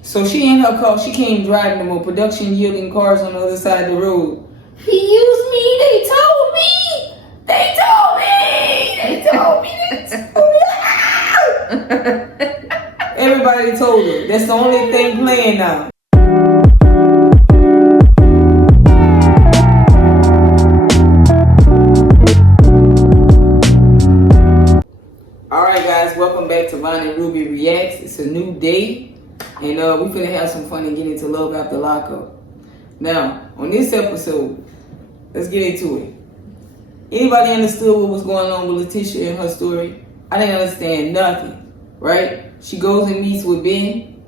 So she in her car, she can't drive no more. Production yielding cars on the other side of the road. He used me. They told me. They told me. They told me. Everybody told her. That's the only thing playing now. Alright guys, welcome back to Vine and Ruby Reacts. It's a new day. And we finna have some fun and get into Love After Lockup. Now, on this episode, let's get into it. Anybody understood what was going on with Letitia and her story? I didn't understand nothing, right? She goes and meets with Ben.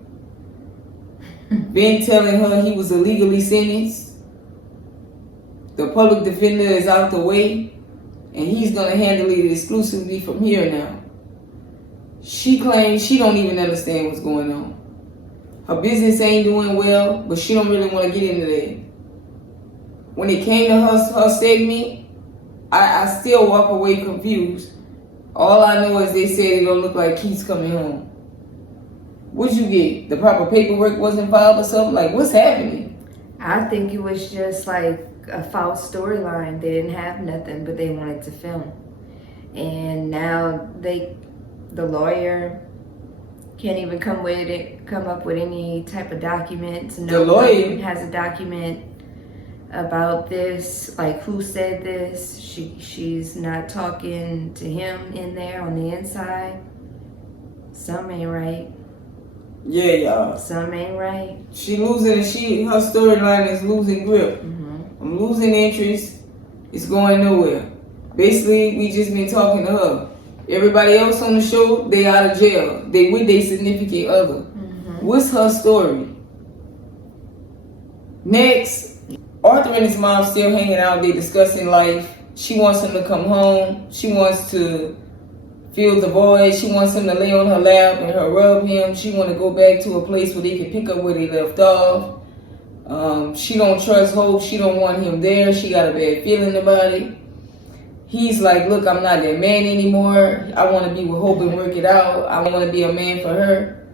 Ben telling her he was illegally sentenced. The public defender is out the way, and he's gonna handle it exclusively from here now. She claims she don't even understand what's going on. Her business ain't doing well, but she don't really want to get into that. When it came to her segment, I still walk away confused. All I know is they said it don't look like Keith's coming home. What'd you get? The proper paperwork wasn't filed or something? Like, what's happening? I think it was just like a false storyline. They didn't have nothing, but they wanted to film. And now the lawyer can't even come up with any type of documents. The lawyer has a document about this, like who said this. She's not talking to him in there on the inside. Something ain't right. Yeah, y'all. Something ain't right. She losing, her storyline is losing grip. I'm losing interest. It's going nowhere. Basically, we just been talking to her. Everybody else on the show, they out of jail. They with their significant other. What's her story? Next, Arthur and his mom still hanging out. They discussing life. She wants him to come home. She wants to fill the void. She wants him to lay on her lap and her rub him. She want to go back to a place where they can pick up where they left off. She don't trust Hope. She don't want him there. She got a bad feeling about it. He's like, look, I'm not that man anymore. I want to be with Hope and work it out. I want to be a man for her.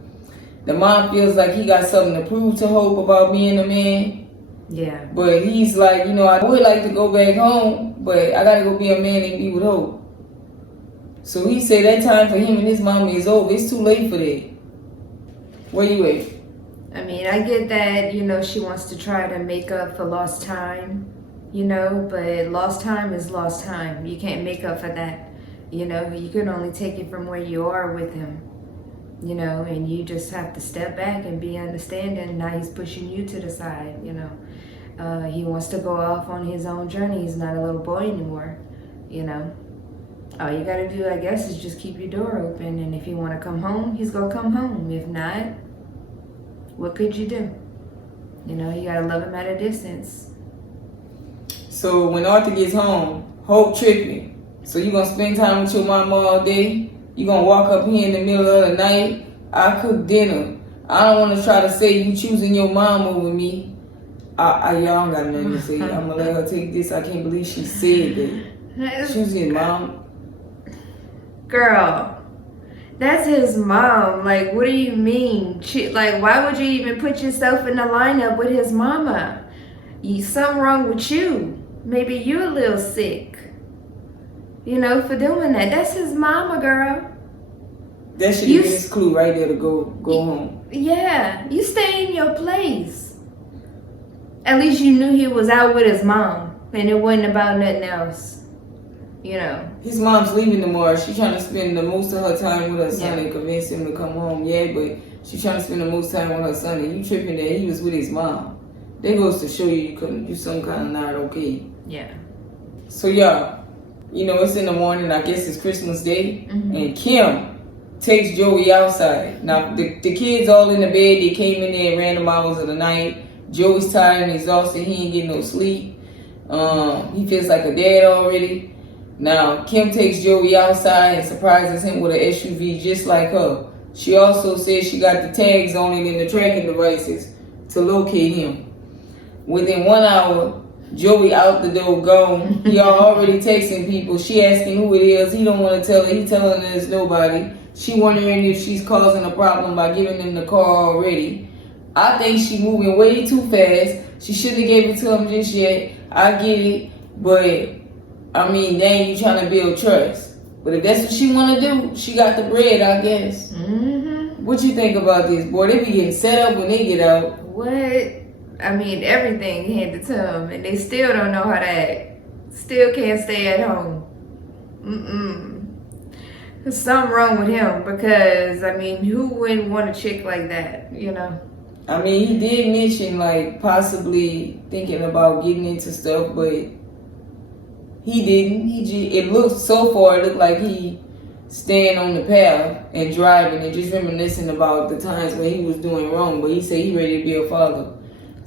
The mom feels like he got something to prove to Hope about being a man. Yeah. But he's like, I would like to go back home, but I got to go be a man and be with Hope. So he said that time for him and his mama is over. It's too late for that. Where you at? I mean, I get that, she wants to try to make up for lost time. But lost time is lost time. You can't make up for that. You can only take it from where you are with him. And you just have to step back and be understanding. Now he's pushing you to the side, He wants to go off on his own journey. He's not a little boy anymore, All you gotta do, I guess, is just keep your door open. And if you want to come home, he's gonna come home. If not, what could you do? You gotta love him at a distance. So when Arthur gets home, Hope tripping. So you gonna spend time with your mama all day? You gonna walk up here in the middle of the night? I cook dinner. I don't want to try to say you choosing your mom over me. Y'all don't got nothing to say. I'm gonna let her take this. I can't believe she said that. Choosing mom. Girl, that's his mom. Like, what do you mean? Why would you even put yourself in the lineup with his mama? Something wrong with you. Maybe you a little sick, for doing that. That's his mama, girl. That should be his clue right there to go home. Yeah, you stay in your place. At least you knew he was out with his mom, and it wasn't about nothing else. His mom's leaving tomorrow. She's trying to spend the most of her time with her son and convince him to come home. Yeah, but she's trying to spend the most time with her son, and you tripping that he was with his mom. That goes to show you couldn't do some kind of not okay. Yeah. So y'all, it's in the morning. I guess it's Christmas Day, and Kim takes Joey outside. Now the kids all in the bed. They came in there at random hours of the night. Joey's tired and exhausted. He ain't getting no sleep. He feels like a dad already. Now Kim takes Joey outside and surprises him with an SUV just like her. She also says she got the tags on it and the tracking devices to locate him. Within 1 hour, Joey out the door, gone. He already texting people. She asking who it is. He don't want to tell her. He telling her it's nobody. She wondering if she's causing a problem by giving him the car already. I think she moving way too fast. She shouldn't have gave it to him just yet. I get it, but I mean, dang, you trying to build trust. But if that's what she want to do, she got the bread, I guess. Mm-hmm. What you think about this, boy? They be getting set up when they get out. What? I mean, everything handed to them, and they still don't know how to act. Still can't stay at home. There's something wrong with him because, I mean, who wouldn't want a chick like that, you know? I mean, he did mention, like, possibly thinking about getting into stuff, but he didn't. It looked, so far, it looked like he staying on the path and driving and just reminiscing about the times when he was doing wrong, but he said he ready to be a father.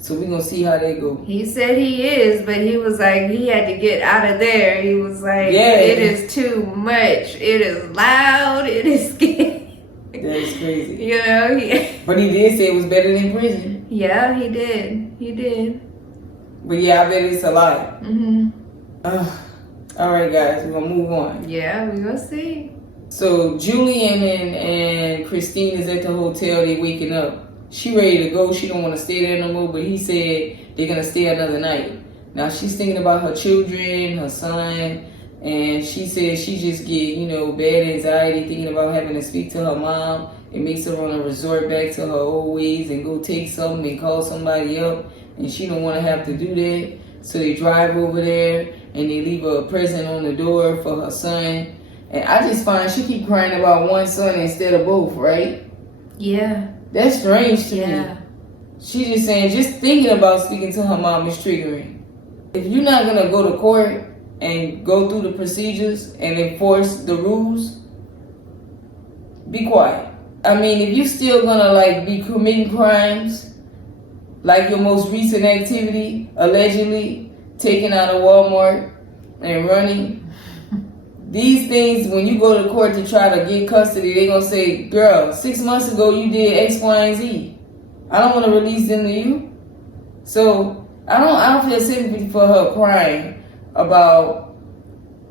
So we're going to see how they go. He said he is, but he was like, he had to get out of there. He was like, yeah. It is too much. It is loud. It is scary. That's crazy. You know? But he did say it was better than prison. Yeah, he did. He did. But yeah, I bet it's a lot. Mm-hmm. All right, guys, we're going to move on. Yeah, we're going to see. So Julian and Christine is at the hotel. They waking up. She ready to go. She don't want to stay there no more, but he said they're going to stay another night. Now, she's thinking about her children, her son, and she said she just get, bad anxiety thinking about having to speak to her mom. It makes her want to resort back to her old ways and go take something and call somebody up, and she don't want to have to do that. So they drive over there, and they leave her a present on the door for her son. And I just find she keep crying about one son instead of both, right? Yeah. That's strange to me. She's just saying, just thinking about speaking to her mom is triggering. If you're not going to go to court and go through the procedures and enforce the rules, be quiet. I mean, if you're still going to be committing crimes, like your most recent activity, allegedly taking out of Walmart and running, these things, when you go to court to try to get custody, they're going to say, girl, 6 months ago you did X, Y, and Z. I don't want to release them to you. So I don't feel sympathy for her crying about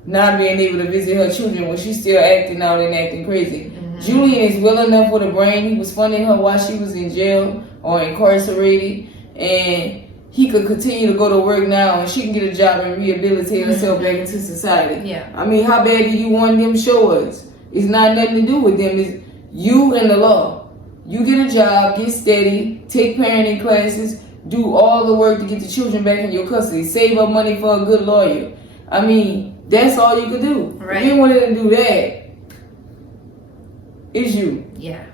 not being able to visit her children when she's still acting out and acting crazy. Mm-hmm. Julian is well enough with a brain. He was funding her while she was in jail or incarcerated. And he could continue to go to work now and she can get a job and rehabilitate herself back into society. Yeah. I mean, how bad do you want them to show us? It's not nothing to do with them. It's you and the law. You get a job, get steady, take parenting classes, do all the work to get the children back in your custody, save up money for a good lawyer. I mean, that's all you could do. Right. If you wanted to do that, it's you. Yeah.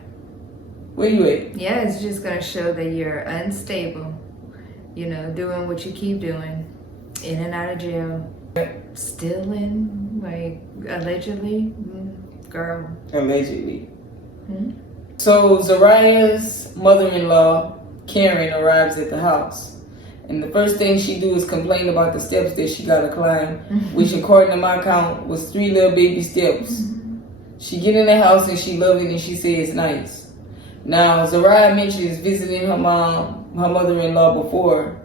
Where you at? Yeah, it's just going to show that you're unstable. Doing what you keep doing, in and out of jail, stealing, allegedly, girl. Allegedly. Hmm? So Zariah's mother-in-law, Karen, arrives at the house. And the first thing she do is complain about the steps that she got to climb, which according to my count was 3 little baby steps. She get in the house and she love it and she says it's nice. Now, Zariah mentions visiting her mother-in-law before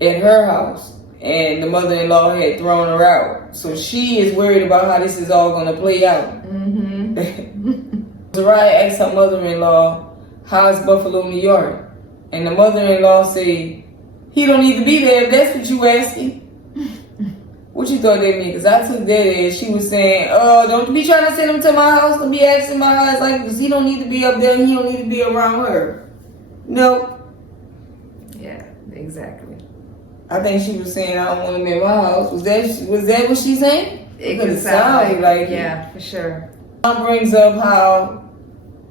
at her house, and the mother-in-law had thrown her out. So she is worried about how this is all going to play out. Mm-hmm. Zariah asked her mother-in-law, how's Buffalo, New York? And the mother-in-law said, he don't need to be there if that's what you asking. What you thought that meant? Because I took that as she was saying, don't be trying to send him to my house and be asking my house, because he don't need to be up there and he don't need to be around her. No. Yeah, exactly. I think she was saying, I don't want him in my house. Was that what she's saying? It could sound like yeah, for sure. Mom brings up how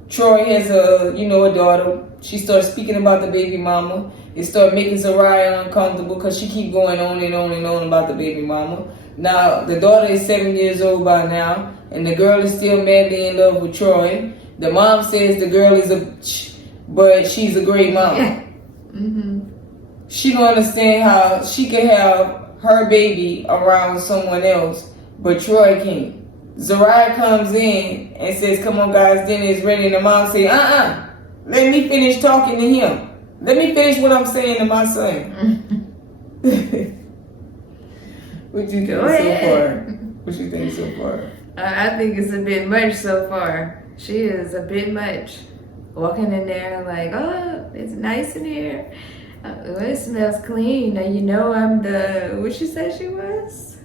Troy has a daughter. She starts speaking about the baby mama. It started making Zariah uncomfortable because she keep going on and on and on about the baby mama. Now, the daughter is 7 years old by now, and the girl is still madly in love with Troy. The mom says the girl is but she's a great mama. Mm-hmm. She don't understand how she can have her baby around someone else, but Troy can't. Zariah comes in and says, come on guys, dinner is ready. And the mom say, let me finish talking to him. Let me finish what I'm saying to my son. What you think so far? What you think so far? I think it's a bit much so far. She is a bit much. Walking in there like, It's nice in here. It smells clean. Now you know I'm the, what she said she was?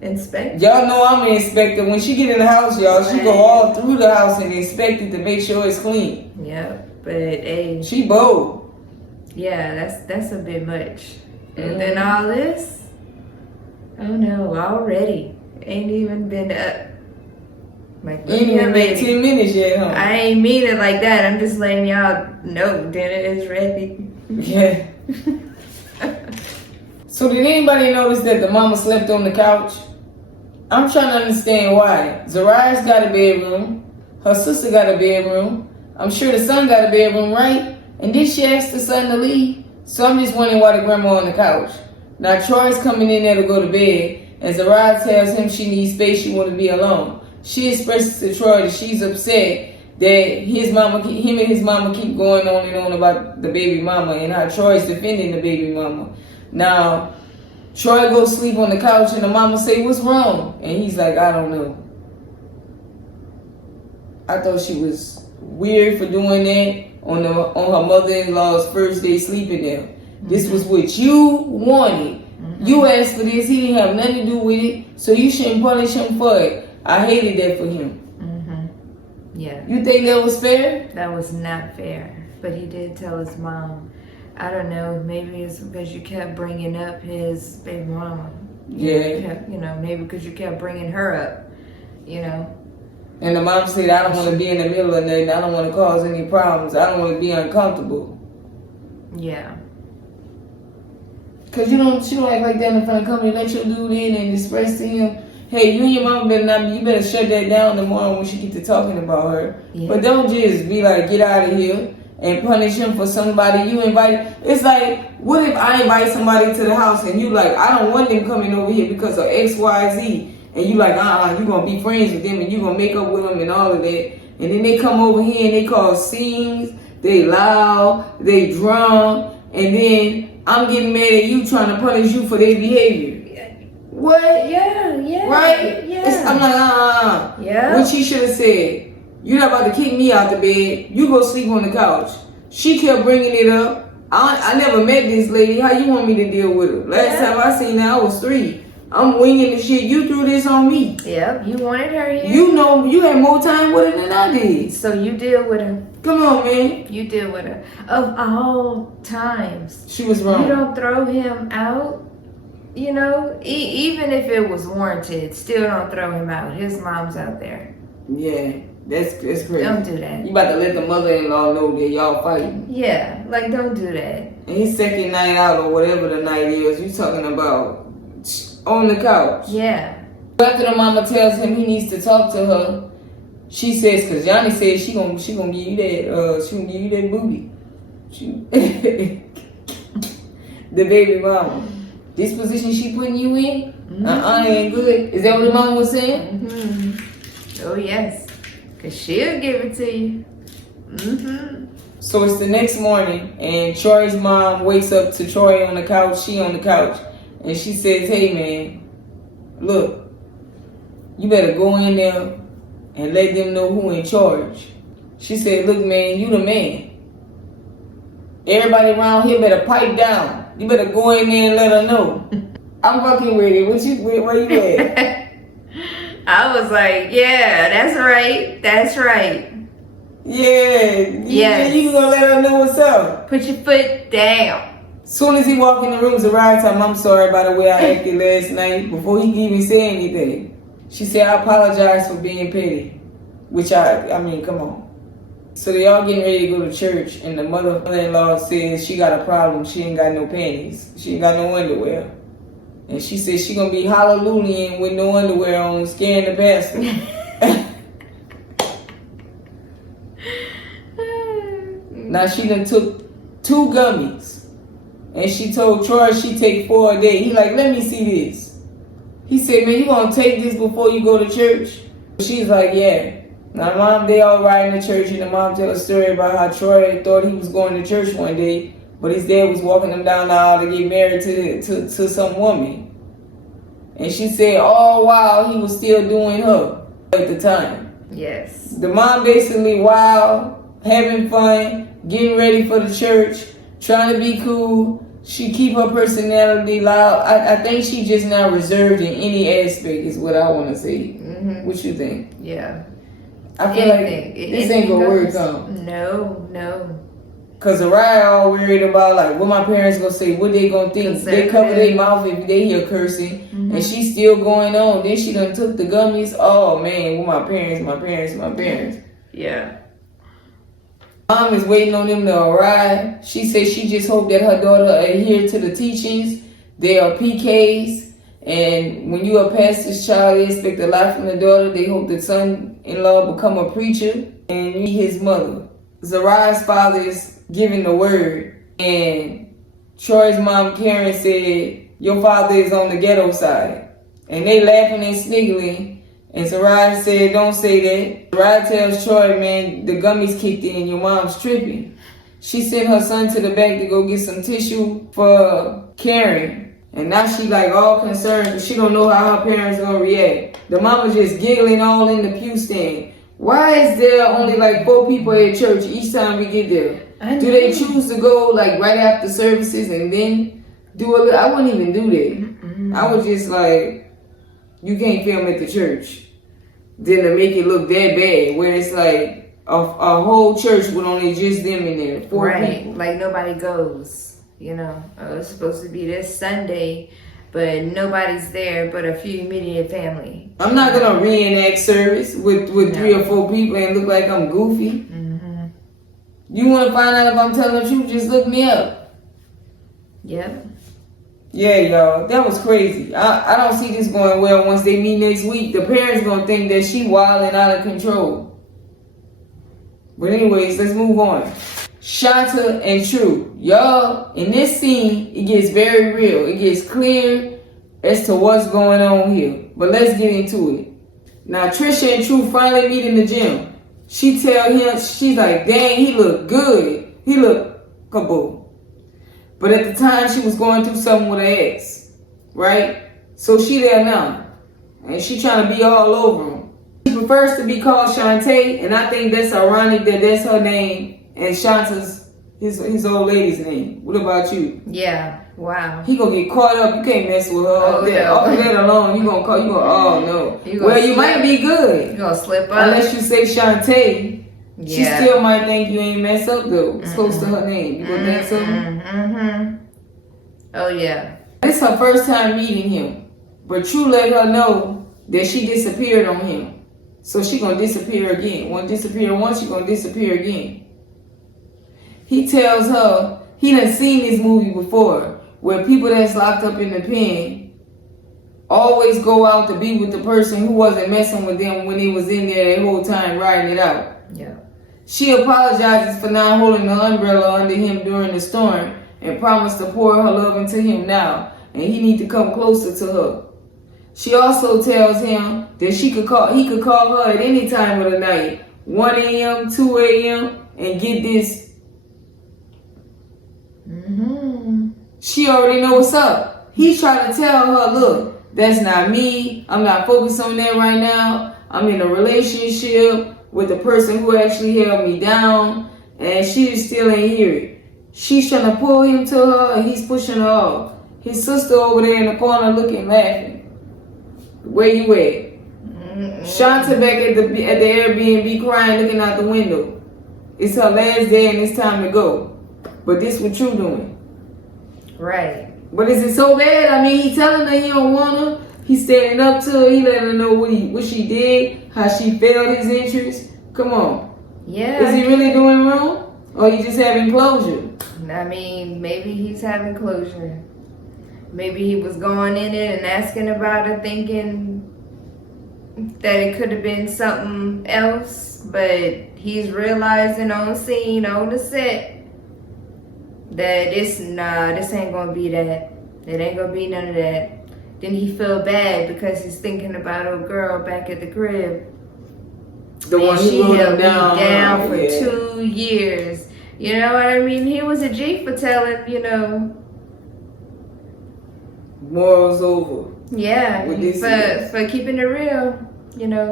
Inspector. Y'all know I'm an inspector. When she get in the house, y'all, she go all through the house and inspect it to make sure it's clean. Yep, but hey. She bold. Yeah, that's a bit much. And then all this, oh no, already. Ain't even been up. Like, Ain't even been 10 minutes yet, huh? I ain't mean it like that. I'm just letting y'all know dinner is ready. Yeah. So did anybody notice that the mama slept on the couch? I'm trying to understand why. Zariah's got a bedroom. Her sister got a bedroom. I'm sure the son got a bedroom, right? And then she asked the son to leave. So I'm just wondering why the grandma on the couch. Now Troy's coming in there to go to bed, and Zariah tells him she needs space, she want to be alone. She expresses to Troy that she's upset that him and his mama keep going on and on about the baby mama and how Troy's defending the baby mama. Now, Troy goes sleep on the couch and the mama say, "What's wrong?" And he's like, "I don't know." I thought she was weird for doing that on her mother-in-law's first day sleeping there. This was what you wanted. You asked for this. He didn't have nothing to do with it, so you shouldn't punish him for it. I hated that for him. Yeah. You think that was fair? That was not fair. But he did tell his mom. I don't know. Maybe it's because you kept bringing up his baby mama. Yeah. Maybe because you kept bringing her up. And the mom said, "I don't want to be in the middle of nothing. I don't want to cause any problems. I don't want to be uncomfortable." Yeah. Cause she don't act like that in front of company. Let your dude in and express to him, "Hey, you and your mama you better shut that down tomorrow when she get to talking about her." Yeah. But don't just be like, "Get out of here," and punish him for somebody you invited. It's like, what if I invite somebody to the house and you like, "I don't want them coming over here because of X, Y, Z," and you like, you gonna be friends with them and you gonna make up with them and all of that, and then they come over here and they cause scenes, they loud, they drunk, and then I'm getting mad at you trying to punish you for their behavior. What? Yeah. Right? Yeah. I'm like, Yeah. What she should have said, "You're not about to kick me out the bed. You go sleep on the couch." She kept bringing it up. I never met this lady. How you want me to deal with her? Last time I seen her, I was 3. I'm winging the shit. You threw this on me. Yep, you wanted her here. You know, you had more time with her than I did. So you deal with her. Come on, man. You deal with her. Of all times. She was wrong. You don't throw him out. Even if it was warranted, still don't throw him out. His mom's out there. Yeah, that's crazy. Don't do that. You about to let the mother-in-law know that y'all fighting. Yeah, like don't do that. And his second night out or whatever the night is, you talking about on the couch. Yeah. After the mama tells him he needs to talk to her, she says, because Johnny says she gonna give you that she gonna give you that booty. The baby mama. This position she putting you in, ain't good. Is that what the mama was saying? Oh yes, cause she'll give it to you. So it's the next morning, and Troy's mom wakes up to Troy on the couch. She on the couch, and she says, "Hey man, look, you better go in there and let them know who in charge." She said, "Look man, you the man. Everybody around here better pipe down. You better go in there and let her know." I'm fucking with it. Where you at? I was like, yeah, that's right. That's right. Yeah, you gonna let her know what's up. Put your foot down. Soon as he walked in the room, Zariah told him, "I'm sorry by the way I acted last night," before he could even say anything. She said, "I apologize for being petty," which I mean, come on. So they all getting ready to go to church, and the mother-in-law says she got a problem. She ain't got no panties. She ain't got no underwear. And she says she gonna be hallelujah with no underwear on, scaring the pastor. Now she done took 2 gummies, and she told Troy she take 4 a day. He like, "Let me see this." He said, "Man, you gonna take this before you go to church?" She's like, "Yeah." Now mom, they all riding to church, and the mom tell a story about how Troy thought he was going to church one day, but his dad was walking him down the aisle to get married to some woman. And she said all while he was still doing her at the time. Yes. The mom basically wild, having fun, getting ready for the church, trying to be cool. She keep her personality loud. I think she just not reserved in any aspect is what I want to say. Mm-hmm. What you think? Yeah. I feel like this ain't gonna work out. No. Cause Araya all worried about like what my parents gonna say, what they gonna think. They cover their mouth if they hear cursing, and she's still going on. Then she done took the gummies. Oh man, with my parents. Yeah. Mom is waiting on them to arrive. She said she just hope that her daughter adhere to the teachings. They are PKs, and when you are pastor's child, they expect a lot from the daughter. They hope the son-in-law become a preacher and meet his mother. Zariah's father is giving the word, and Troy's mom Karen said, "Your father is on the ghetto side," and they laughing and sniggling. And Zariah said, "Don't say that." Zariah tells Troy, "Man, the gummies kicked in. Your mom's tripping." She sent her son to the back to go get some tissue for Karen. And now she like all concerned because she don't know how her parents gonna react. The mama just giggling all in the pew stand. Why is there only like 4 people at church each time we get there? Do they choose to go like right after services and then do a little? I wouldn't even do that. I was just like, you can't film at the church. Then to make it look that bad, where it's like a whole church with only just them in there, 4 people. Like nobody goes, you know. Oh, it's supposed to be this Sunday, but nobody's there but a few immediate family. I'm not gonna reenact service with 3 or 4 people and look like I'm goofy. You want to find out if I'm telling the truth? Just look me up. Yep. Yeah, y'all, that was crazy. I don't see this going well once they meet next week. The parents gonna think that she wild and out of control. But anyways, let's move on. Shanta and True. Y'all, in this scene, it gets very real. It gets clear as to what's going on here. But let's get into it. Now, Trisha and True finally meet in the gym. She tell him, she's like, dang, he look good. He look kaboom. But at the time, she was going through something with her ex, right? So she there now, and she trying to be all over him. She prefers to be called Shantae, and I think that's ironic that that's her name, and Shanta's his old lady's name. What about you? Yeah. Wow. He gonna get caught up. You can't mess with her. Off that alone, you gonna oh no. You might be good. You gonna slip up. Unless you say Shantae. Yeah. She still might think you ain't messed up though. It's close to her name. You gonna think so? Oh yeah. It's her first time meeting him. But True let her know that she disappeared on him. So she gonna disappear again. Won't disappear once, she gonna disappear again. He tells her he done seen this movie before, where people that's locked up in the pen always go out to be with the person who wasn't messing with them when he was in there the whole time riding it out. Yeah. She apologizes for not holding the umbrella under him during the storm and promised to pour her love into him now, and he need to come closer to her. She also tells him that he could call her at any time of the night, 1 a.m., 2 a.m., and get this. She already know what's up. He's trying to tell her, look, that's not me. I'm not focused on that right now. I'm in a relationship with the person who actually held me down, and she still ain't hear it. She's trying to pull him to her, and he's pushing her off. His sister over there in the corner looking, laughing. Where you at? Shanta back at the Airbnb crying, looking out the window. It's her last day and it's time to go. But this what True doing. Right. But is it so bad? I mean, he telling her he don't want her. He's standing up to her. He letting her know what she did, how she failed his interest. Come on. Yeah. Is he really doing wrong? Or he just having closure? I mean, maybe he's having closure. Maybe he was going in it and asking about it, thinking that it could have been something else. But he's realizing on scene, on the set, that this ain't gonna be that. It ain't gonna be none of that. Then he feel bad because he's thinking about old girl back at the crib. The one who held him down for 2 years. You know what I mean? He was a G for telling, morals over. Yeah, for keeping it real,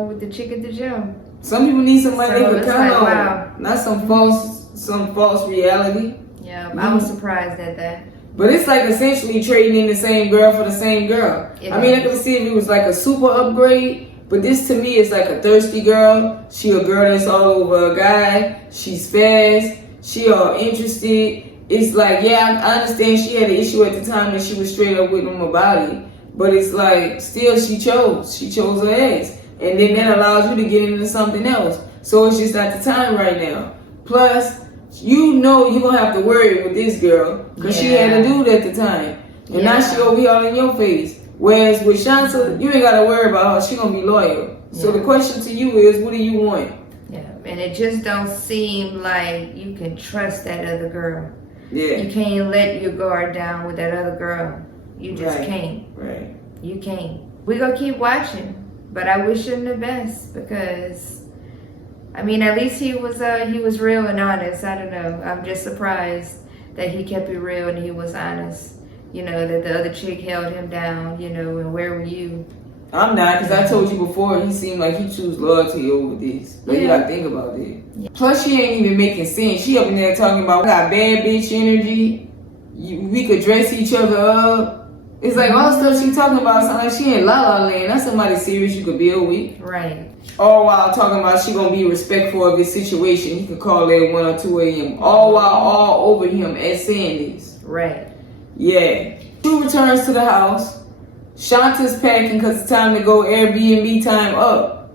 with the chick at the gym. Some people need somebody they can count on. Wow. Not some false some false reality. Yeah, I was surprised at that. But it's like essentially trading in the same girl for the same girl. I mean, I could see if it was like a super upgrade, but this to me is like a thirsty girl. She a girl that's all over a guy. She's fast. She all interested. It's like, yeah, I understand she had an issue at the time that she was straight up with him about it. But it's like, still she chose. She chose her ex. And then that allows you to get into something else. So it's just not the time right now. Plus, you know you're going to have to worry with this girl because she had a dude at the time. And now she going to be all in your face. Whereas with Shanta, you ain't got to worry about her. She going to be loyal. So the question to you is, what do you want? Yeah, and it just don't seem like you can trust that other girl. Yeah. You can't let your guard down with that other girl. You just can't. Right. You can't. We're going to keep watching. But I wish him the best because, I mean, at least he was real and honest. I don't know. I'm just surprised that he kept it real and he was honest. You know, that the other chick held him down, you know, and where were you? I'm not, because I told you before, he seemed like he chose loyalty over this. But you gotta think about it. Yeah. Plus, she ain't even making sense. She up in there talking about, we got bad bitch energy. We could dress each other up. It's like all the stuff she talking about sound like she in La La Land. That's somebody serious you could build with. Right. All while talking about she gonna be respectful of his situation. He could call at 1 or 2 a.m. All while all over him at Sandy's. Right. Yeah. True returns to the house. Shanta's packing because it's time to go Airbnb time up.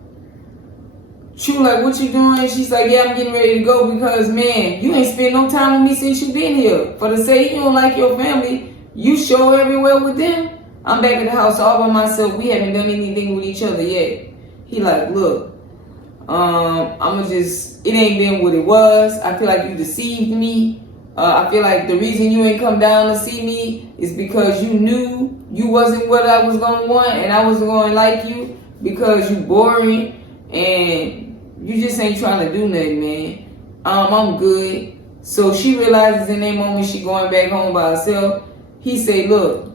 True like, what you doing? She's like, yeah, I'm getting ready to go because, man, you ain't spent no time with me since you been here. For the sake you don't like your family, you show everywhere with them. I'm back at the house all by myself. We haven't done anything with each other yet. He like, look, it ain't been what it was. I feel like you deceived me. I feel like the reason you ain't come down to see me is because you knew you wasn't what I was going to want and I wasn't going to like you because you boring and you just ain't trying to do nothing, man. I'm good. So she realizes in that moment she going back home by herself. He say, look,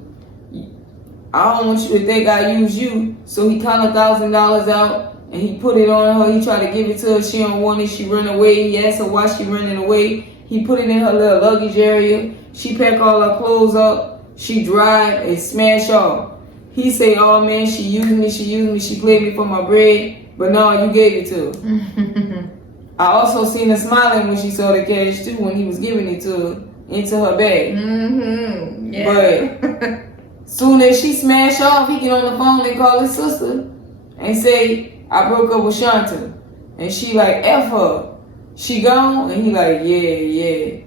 I don't want you to think I use you. So he counted $1,000 out and he put it on her. He tried to give it to her. She don't want it. She run away. He asked her why she running away. He put it in her little luggage area. She pack all her clothes up. She drive and smash off. He say, oh man, she used me. She played me for my bread. But no, you gave it to her. I also seen her smiling when she saw the cash too, when he was giving it to her into her bag. Mm-hmm. Yeah. But soon as she smash off, he get on the phone and call his sister and say, I broke up with Shanta. And she like, F her. She gone? And he like, yeah.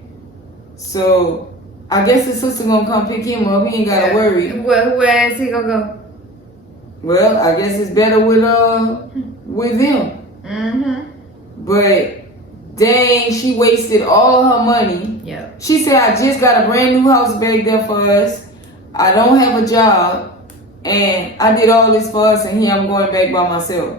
So I guess his sister gonna come pick him up. He ain't gotta worry. Where is he gonna go? Well, I guess it's better with him. Mm-hmm. But dang, she wasted all her money. Yeah. She said, I just got a brand new house back there for us. I don't have a job. And I did all this for us and here I'm going back by myself.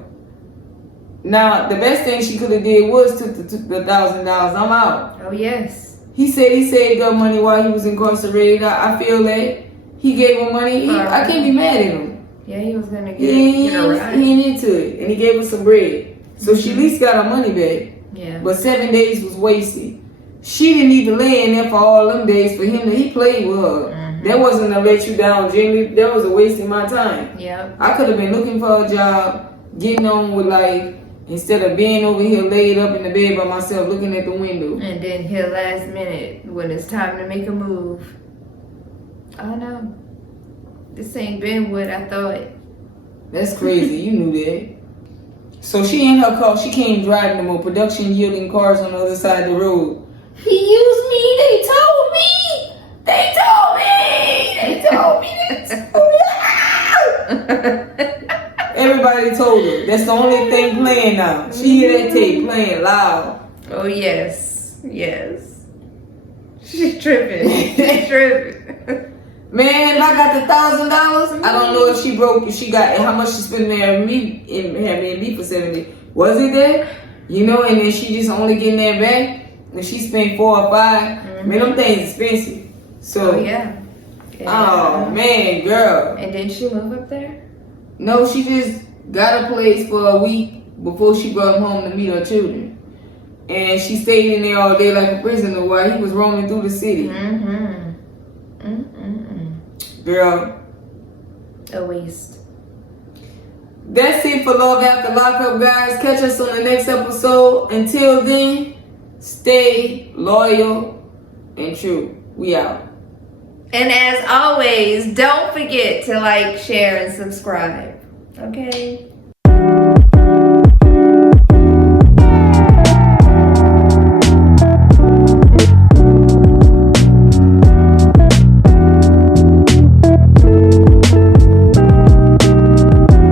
Now, the best thing she could have did was took the $1,000. I'm out. Oh, yes. He said he saved up money while he was incarcerated. I feel that. He gave her money. I can't be mad at him. Yeah, he was going to get a ride. He ain't into it. And he gave her some bread. So she at least got her money back. Yeah. But 7 days was wasted. She didn't even lay in there for all them days for him. He played with her. Mm-hmm. That wasn't to let you down, Jimmy. That was a waste of my time. Yeah. I could have been looking for a job, getting on with life, instead of being over here laid up in the bed by myself looking at the window. And then here last minute when it's time to make a move. I know. This ain't been what I thought. That's crazy. You knew that. So she in her car. She can't drive no more. Production yielding cars on the other side of the road. He used me. They told me. They told me. Everybody told her. That's the only thing playing now. She hear that tape playing loud. Oh, yes. Yes. She's tripping. She's tripping. Man, if I got the $1,000, I don't know if she broke, if she got, how much she spent in Airbnb for 7 days. Was it there? You know, and then she just only getting that back. And she spent 4 or 5. Mm-hmm. Man, them things expensive. So, oh, yeah. Oh, man, girl. And did she move up there? No, she just got a place for a week before she brought him home to meet her children. And she stayed in there all day like a prisoner while he was roaming through the city. Girl. A waste. That's it for Love After Lockup, guys. Catch us on the next episode. Until then, stay loyal and true. We out. And as always, don't forget to like, share, and subscribe. Okay?